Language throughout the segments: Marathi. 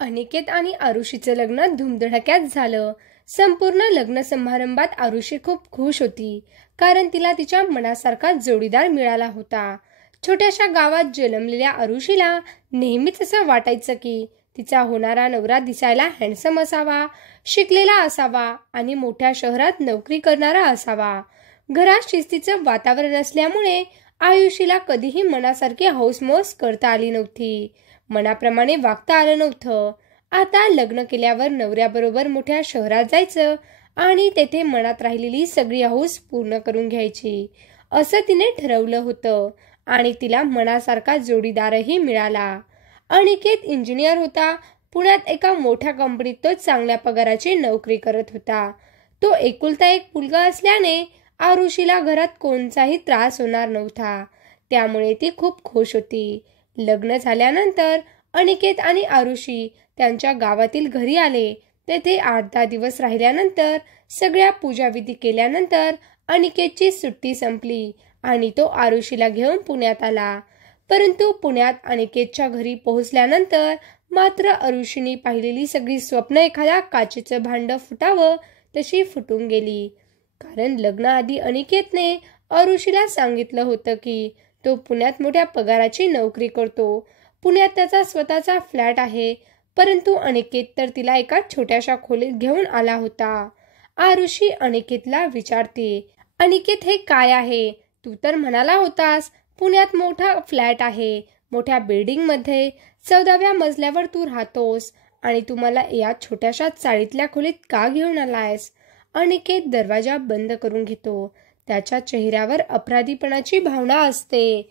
अनिकेत आणि आरुषीचं लग्न धूमधडाक्यात झालं. संपूर्ण लग्न समारंभात आरुषी खूप खुश होती, कारण तिला तिच्या मनासारखा जोडीदार मिळाला होता. छोट्याशा गावात जन्मलेल्या आरुषीला नेहमीच असं वाटायचं की तिचा होणारा नवरा दिसायला हँडसम असावा, शिकलेला असावा आणि मोठ्या शहरात नोकरी करणारा असावा. घरात शिस्तीचं वातावरण असल्यामुळे आयुषीला कधीही मनासारखी हौसमौस करता आली नव्हती. मनाप्रमाणे वागता आलं नव्हतं. आता लग्न केल्यावर नवऱ्याबरोबर मोठ्या शहरात जायचं आणि तेथे मनात राहिलेली सगळी हौस पूर्ण करून घ्यायची, असं तिने ठरवलं होतं. आणि तिला मनासारखा जोडीदारही मिळाला. अनिकेत इंजिनियर होता. पुण्यात एका मोठ्या कंपनीत तो चांगल्या पगाराची नोकरी करत होता. तो एकुलता एक मुलगा असल्याने आरुषीला घरात कोणताही त्रास होणार नव्हता. त्यामुळे ती खूप खुश होती. लग्न झाल्यानंतर अनिकेत आणि आरुषी त्यांच्या गावातील घरी आले. तेथे 8-10 दिवस राहिल्यानंतर सगळ्या पूजाविधी केल्यानंतर अनिकेतची सुट्टी संपली आणि तो आरुषीला घेऊन पुण्यात आला. परंतु पुण्यात अनिकेतच्या घरी पोहोचल्यानंतर मात्र आरुषीने पाहिलेली सगळी स्वप्न एखाद्या काचेचं भांडं फुटावं तशी फुटून गेली. कारण लग्नाआधी अनिकेतने आरुषीला सांगितलं होतं की तो पुण्यात मोठ्या पगाराची नोकरी करतो. पुण्यात त्याचा स्वतःचा फ्लॅट आहे. परंतु अनिकेत तर तिला एका छोट्याशा खोलीत घेऊन आला होता. आरुषी अनिकेतला विचारते, अनिकेत हे काय आहे? तू तर म्हणाला होतास पुण्यात मोठा फ्लॅट आहे, मोठ्या बिल्डिंगमध्ये 14व्या मजल्यावर तू राहतोस आणि तू मला या छोट्याशा चाळीतल्या खोलीत का घेऊन आलायस? अनिकेत दरवाजा बंद करून घेतो. त्याच्या चेहऱ्यावर अपराधीपणाची भावना असते.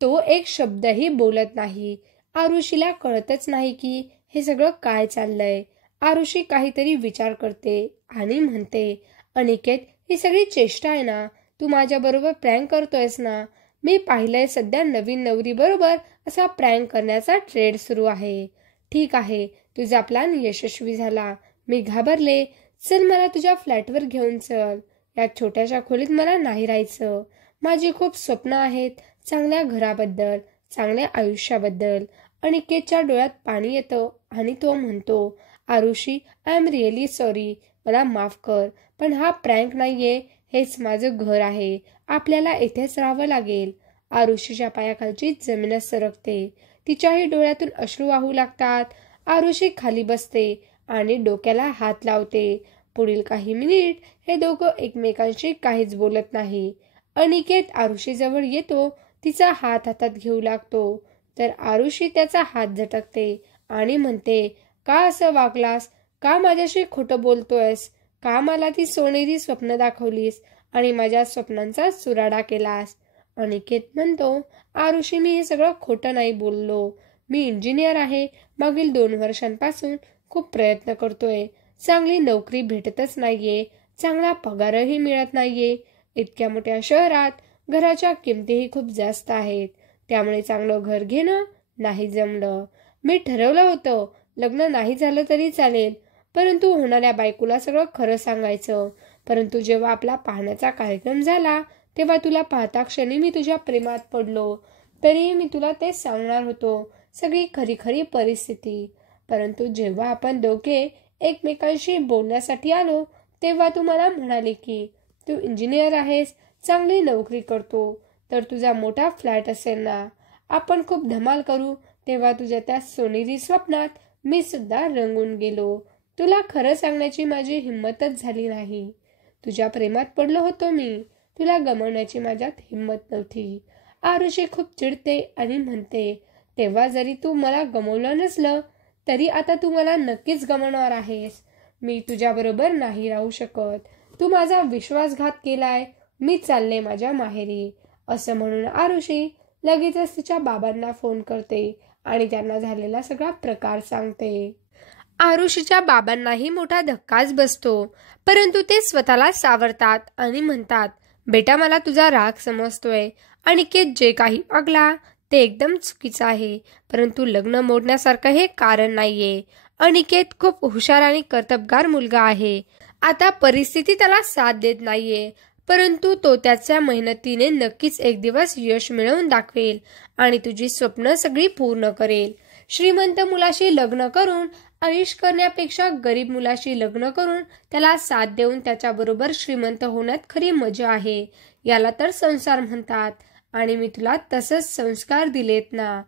तो एक शब्दही बोलत नाही. आरुषीला कळतच नाही की हे सगळं काय चाललंय. आरुषी काहीतरी विचार करते आणि म्हणते, अनिकेत, ही सगळी चेष्टा आहे ना? तू माझ्याबरोबर प्रँक करतोयस ना? मी पाहिलंय सध्या नवीन नवरी बरोबर असा प्रँक करण्याचा ट्रेड सुरू आहे. ठीक आहे, तुझा प्लॅन यशस्वी झाला. मी घाबरले. चल, मला तुझ्या फ्लॅटवर घेऊन चल. या छोट्याशा खोलीत मला नाही राहायचं. माझी खूप स्वप्न आहेत, चांगल्या घराबद्दल, चांगल्या आयुष्याबद्दल. अनिकेतच्या डोळ्यात पाणी येतं आणि तो म्हणतो, Arushi, I'm really sorry. मला माफ कर, पण हा प्रँक नाहीये. हेच माझं घर आहे. आपल्याला इथेच राहावं लागेल. आरुषीच्या पायाखालची जमीनच सरकते. तिच्याही डोळ्यातून अश्रू वाहू लागतात. आरुषी खाली बसते आणि डोक्याला हात लावते. पुढील काही मिनिट हे दोघं एकमेकांशी काहीच बोलत नाही. अनिकेत आरुषीजवळ येतो. तिचा हात हातात घेऊ लागतो तर आरुषी त्याचा हात झटकते आणि म्हणते, का असं वागलास? का माझ्याशी खोटं बोलतोयस? का मला ती सोनेरी स्वप्न दाखवलीस आणि माझ्या स्वप्नांचा चुराडा केलास? अनिकेत म्हणतो, आरुषी, मी हे सगळं खोटं नाही बोललो. मी इंजिनियर आहे. मागील 2 वर्षांपासून खूप प्रयत्न करतोय. चांगली नोकरी भेटतच नाहीये. चांगला पगारही मिळत नाहीये. इतक्या मोठ्या शहरात घराच्या किमतीही खूप जास्त आहेत. त्यामुळे चांगलं घर घेणं नाही जमलं. मी ठरवलं होतं लग्न नाही झालं तरी चालेल, परंतु होणाऱ्या बायकोला सगळं खरं सांगायचं. परंतु जेव्हा आपला पाहण्याचा कार्यक्रम झाला तेव्हा तुला पाहता क्षणी मी तुझ्या प्रेमात पडलो. तरीही मी तुला ते सांगणार होतो, सगळी खरी खरी परिस्थिती. परंतु जेव्हा आपण दोघे एकमेकांशी बोलण्यासाठी आलो तेव्हा तू मला म्हणाले की तू इंजिनियर आहेस, चांगली नोकरी करतो, तर तुझा मोठा फ्लॅट असेल ना, आपण खूप धमाल करू. तेव्हा तुझ्या त्या सोनेरी स्वप्नात मी सुद्धा रंगून गेलो. तुला खरं सांगण्याची माझी हिंमतच झाली नाही. तुझ्या प्रेमात पडलो होतो मी. तुला गमावण्याची माझ्यात हिंमत नव्हती. आरुषी खूप चिडते आणि म्हणते, तेव्हा जरी तू मला गमावलं नसलं तरी आता तू मला नक्कीच गमावणार आहेस. मी तुझ्याबरोबर नाही राहू शकत. तू माझा विश्वासघात केलाय. मी चालले माझ्या माहेरी. असं म्हणून आरुषी लगेचच तिच्या बाबांना फोन करते आणि त्यांना झालेला सगळा प्रकार सांगते. आरुषीच्या बाबांनाही मोठा धक्काच बसतो, परंतु ते स्वतःला सावरतात आणि म्हणतात, बेटा, मला तुझा राग समजतोय. अनिकेत जे काही वागला ते एकदम चुकीचं आहे, परंतु लग्न मोडण्यासारखं हे कारण नाहीये. अनिकेत खूप हुशार आणि कर्तबगार मुलगा आहे. आता परिस्थिती त्याला साथ देत नाहीये, परंतु तो त्याच्या मेहनतीने नक्कीच एक दिवस यश मिळवून दाखवेल आणि तुझी स्वप्न सगळी पूर्ण करेल. श्रीमंत मुलाशी लग्न करून ऐश करण्यापेक्षा गरीब मुलाशी लग्न करून त्याला साथ देऊन त्याच्याबरोबर श्रीमंत होण्यात खरी मजा आहे. याला तर संसार म्हणतात आणि मी तुला तसंच संस्कार दिलेत ना.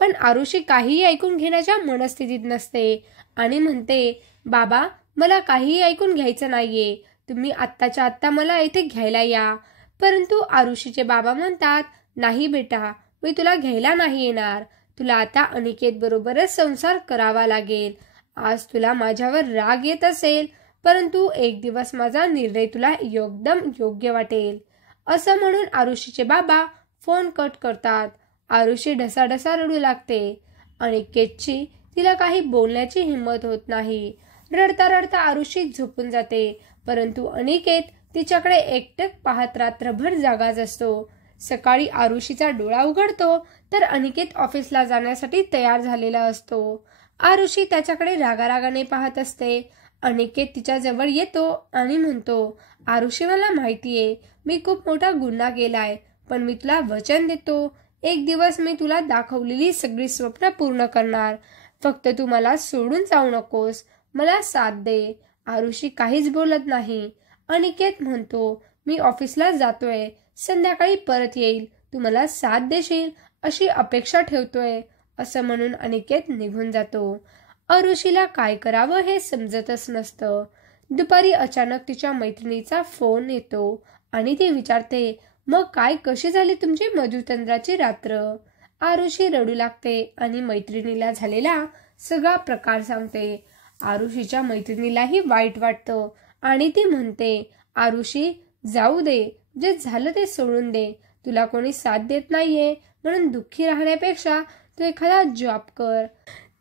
पण आरुषी काहीही ऐकून घेण्याच्या मनस्थितीत नसते आणि म्हणते, बाबा मला काहीही ऐकून घ्यायचं नाहीये, तुम्ही आत्ताच्या आत्ता मला इथे घ्यायला या. परंतु आरुषीचे बाबा म्हणतात, नाही बेटा, मी तुला घ्यायला नाही येणार. तुला आता अनिकेत बरोबरच संसार करावा लागेल. आज तुला माझ्यावर राग येत असेल, परंतु एक दिवस माझा निर्णय तुला एकदम योग्य वाटेल. असं म्हणून आरुषीचे बाबा फोन कट करतात. आरुषी ढसाढसा रडू लागते. अनिकेतची तिला काही बोलण्याची हिंमत होत नाही. रडता रडता आरुषी झोपून जाते. परंतु अनिकेत तिच्याकडे एकटक पाहत रात्रभर जागाच असतो. सकाळी आरुषीचा डोळा उघडतो तर अनिकेत ऑफिसला जाण्यासाठी तयार झालेला असतो. आरुषी त्याच्याकडे रागारागाने पाहत असते. अनिकेत तिच्या जवळ येतो आणि म्हणतो, आरुषी मला माहितीये मी खूप मोठा गुन्हा केलाय, पण मी तुला वचन देतो, एक दिवस मी तुला दाखवलेली सगळी स्वप्न पूर्ण करणार. फक्त तू मला सोडून जाऊ नकोस, मला साथ दे. आरुषी काहीच बोलत नाही. अनिकेत म्हणतो, मी ऑफिसला जातोय, संध्याकाळी परत येईल, तू मला साथ देशील अशी अपेक्षा ठेवतोय. असं म्हणून अनिकेत निघून जातो. आरुषीला काय करावं हे समजतच नसतं. दुपारी अचानक तिच्या मैत्रिणीचा फोन येतो आणि ती विचारते, मग काय कशी झाली तुमची मधुचंद्राची रात्र. आरुषी रडू लागते आणि मैत्रिणीला झालेला सगळा प्रकार सांगते. आरुषीच्या मैत्रिणीलाही वाईट वाटतं आणि ती म्हणते, आरुषी जाऊ दे, जे झालं ते सोडून दे. तुला कोणी साथ देत नाहीये म्हणून दुःखी राहण्यापेक्षा तू एखादा जॉब कर,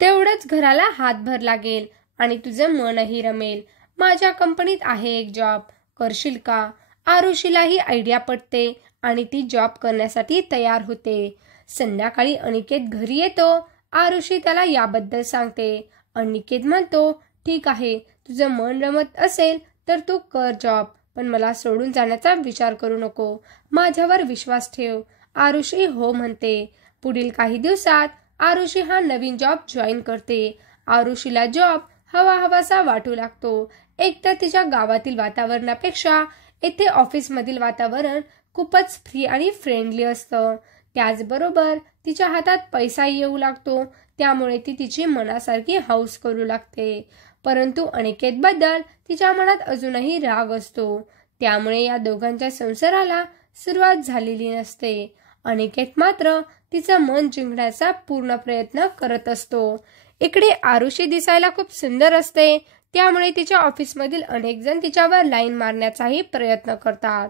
तेवढंच घराला हातभार लागेल आणि तुझं मनही रमेल. माझ्या कंपनीत आहे एक जॉब, करशील का. आरुषीला ही आयडिया पटते आणि ती जॉब करण्यासाठी तयार होते. संध्याकाळी अनिकेत घरी येतो. आरुषी त्याला याबद्दल सांगते. अनिकेत म्हणतो, ठीक आहे, तुझं मन रमत असेल तर तू कर जॉब, पण मला सोडून जाण्याचा विचार करू नको, माझ्यावर विश्वास ठेव. आरुषी हो म्हणते. पुढील काही दिवसात आरुषी हा नवीन जॉब जॉईन करते. आरुषीला जॉब हवाहवासा वाटू लागतो. एकतर तिच्या गावातील वातावरणापेक्षा येथे ऑफिसमधील वातावरण खूपच फ्री आणि फ्रेंडली असतं. त्याचबरोबर तिच्या हातात पैसाही येऊ लागतो, त्यामुळे ती तिची मनासारखी हौस करू लागते. परंतु अनिकेतबद्दल तिच्या मनात अजूनही राग असतो, त्यामुळे या दोघांच्या संसाराला सुरुवात झालेली नसते. अनिकेत मात्र तिचं मन जिंकण्याचा पूर्ण प्रयत्न करत असतो. इकडे आरुषी दिसायला खूप सुंदर असते, त्यामुळे तिच्या ऑफिसमधील अनेक जण तिच्यावर लाईन मारण्याचाही प्रयत्न करतात.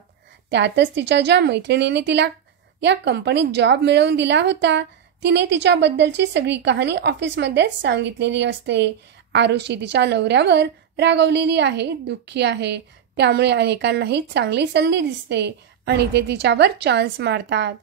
त्यातच तिच्या ज्या मैत्रिणीने तिला या कंपनीत जॉब मिळवून दिला होता, तिने तिच्याबद्दलची सगळी कहाणी ऑफिसमध्ये सांगितलेली असते. आरुषी तिच्या नवऱ्यावर रागवलेली आहे, दुःखी आहे, त्यामुळे अनेकांनाही चांगली संधी दिसते आणि ते तिच्यावर चान्स मारतात.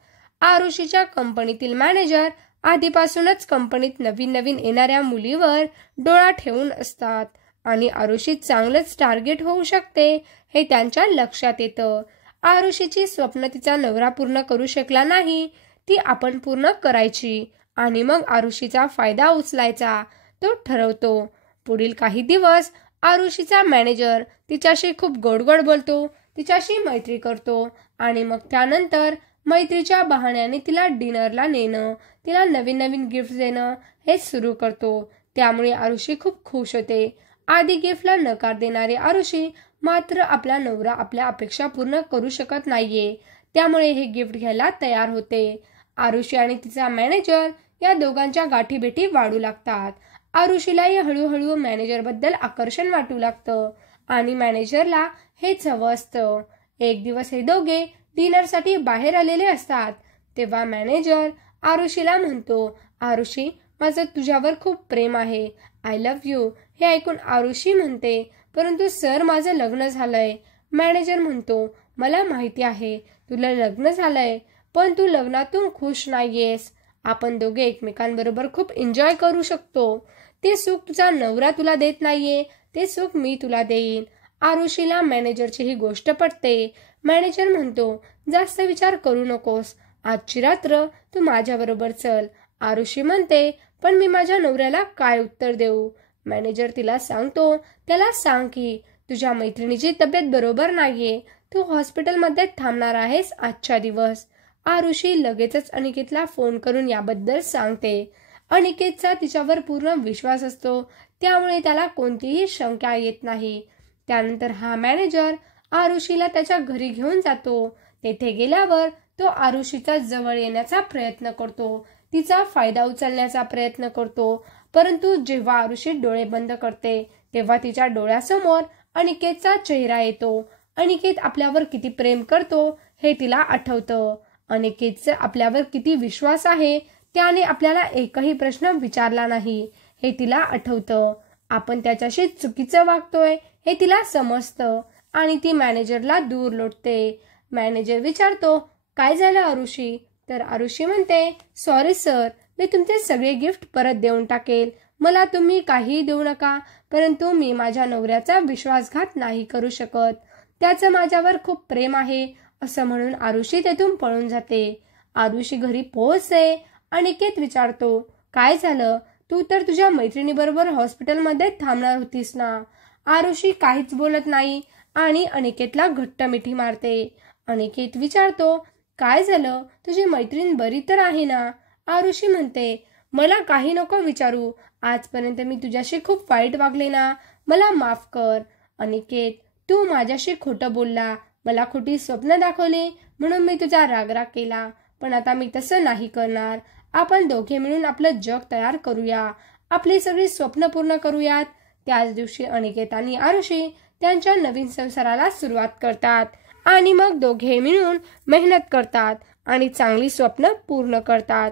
आरुषीच्या कंपनीतील मॅनेजर आधीपासूनच कंपनीत नवीन नवीन येणाऱ्या मुलीवर डोळा ठेवून असतात आणि आरुषी चांगलंच टार्गेट होऊ शकते हे त्यांच्या लक्षात येतं. आरुषीची स्वप्न तिचा नवरा पूर्ण करू शकला नाही, ती आपण पूर्ण करायची आणि मग आरुषीचा फायदा उचलायचा तो ठरवतो. पुढील काही दिवस आरुषीचा मॅनेजर तिच्याशी खूप गोडगोड बोलतो, तिच्याशी मैत्री करतो आणि मग त्यानंतर मैत्रीच्या बहाण्याने तिला डिनरला नेणं, तिला नवीन नवीन गिफ्ट देणं हे सुरू करतो. त्यामुळे आरुषी खूप खुश होते. आधी गिफ्टला नकार देणारी आरुषी मात्र आपला नवरा आपल्या अपेक्षा पूर्ण करू शकत नाहीये, त्यामुळे हे गिफ्ट घ्यायला तयार होते. आरुषी आणि तिचा मॅनेजर या दोघांच्या गाठीभेटी वाढू लागतात. आरुषीलाही हळूहळू मॅनेजरबद्दल आकर्षण वाटू लागतं आणि मॅनेजरला हेच हवं असतं. एक दिवस हे दोघे डिनरसाठी बाहेर आलेले असतात. तेव्हा मॅनेजर आरुषीला म्हणतो, आरुषी, माझं तुझ्यावर खूप प्रेम आहे, आय लव्ह यू. हे ऐकून आरुषी म्हणते, परंतु सर, माझं लग्न झालंय. मॅनेजर म्हणतो, मला माहिती आहे तुला लग्न झालंय, पण तू लग्नातून खुश नाहीयेस. आपण दोघे एकमेकांबरोबर खूप एन्जॉय करू शकतो. ते सुख तुझा नवरा तुला देत नाहीये, ते सुख मी तुला देईन. आरुषीला मॅनेजरची ही गोष्ट पटते. मॅनेजर म्हणतो, जास्त विचार करू नकोस, आजची रात्र तू माझ्याबरोबर चल. आरुषी म्हणते, पण मी माझ्या नवऱ्याला काय उत्तर देऊ? मॅनेजर तिला सांगतो, त्याला सांग की तुझ्या मैत्रिणीची तब्येत बरोबर नाहीये, तू हॉस्पिटलमध्ये थांबणार आहेस आजच्या दिवस. आरुषी लगेचच अनिकेतला फोन करून याबद्दल सांगते. अनिकेतचा तिच्यावर पूर्ण विश्वास असतो, त्यामुळे त्याला कोणतीही शंका येत नाही. त्यानंतर हा मॅनेजर आरुषीला त्याच्या घरी घेऊन जातो. तेथे गेल्यावर तो आरुषीचा जवळ येण्याचा प्रयत्न करतो, तिचा फायदा उचलण्याचा प्रयत्न करतो. परंतु जेव्हा आरुषी डोळे बंद करते तेव्हा तिच्या डोळ्यासमोर अनिकेतचा चेहरा येतो. अनिकेत आपल्यावर किती प्रेम करतो हे तिला आठवतं. अनिकेतचा आपल्यावर किती विश्वास आहे, त्याने आपल्याला एकही प्रश्न विचारला नाही हे तिला आठवतं. आपण त्याच्याशी चुकीचं वागतोय हे तिला समजतं आणि ती मॅनेजरला दूर लोटते. मॅनेजर विचारतो, काय झालं आरुषी? तर आरुषी म्हणते, सॉरी सर, मी तुमचे सगळे गिफ्ट परत देऊन टाकेल, मला तुम्ही काहीही देऊ नका, परंतु मी माझ्या नवऱ्याचा विश्वासघात नाही करू शकत, त्याचं माझ्यावर खूप प्रेम आहे, असं म्हणून आरुषी तेथून पळून जाते. आरुषी घरी पोहोचते. अनिकेत विचारतो, काय झालं? तू तर तुझ्या मैत्रिणीबरोबर हॉस्पिटलमध्ये थांबणार होतीस ना? आरुषी काहीच बोलत नाही आणि अनिकेतला घट्ट मिठी मारते. अनिकेत विचारतो, काय झालं? तुझी मैत्रीण बरी तर आहे ना? आरुषी म्हणते, मला काही नको विचारू, आजपर्यंत मी तुझ्याशी खूप वाईट वागले ना, मला माफ कर. अनिकेत, तू माझ्याशी खोटं बोलला, मला खोटी स्वप्न दाखवली म्हणून मी तुझा रागराग केला, पण आता मी तसं नाही करणार. आपण दोघे मिळून आपलं जग तयार करूया, आपली सगळी स्वप्न पूर्ण करूयात. त्याच दिवशी अनिकेत आणि आरुषी त्यांच्या नवीन संसाराला सुरुवात करतात आणि मग दोघे मिळून मेहनत करतात आणि चांगली स्वप्न पूर्ण करतात.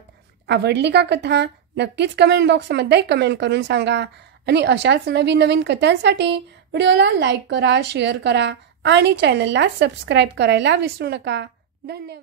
आवडली का कथा? नक्कीच कमेंट बॉक्समध्ये कमेंट करून सांगा आणि अशाच नवीन नवीन कथांसाठी व्हिडिओला लाईक करा, शेअर करा आणि चॅनलला सबस्क्राईब करायला विसरू नका. धन्यवाद.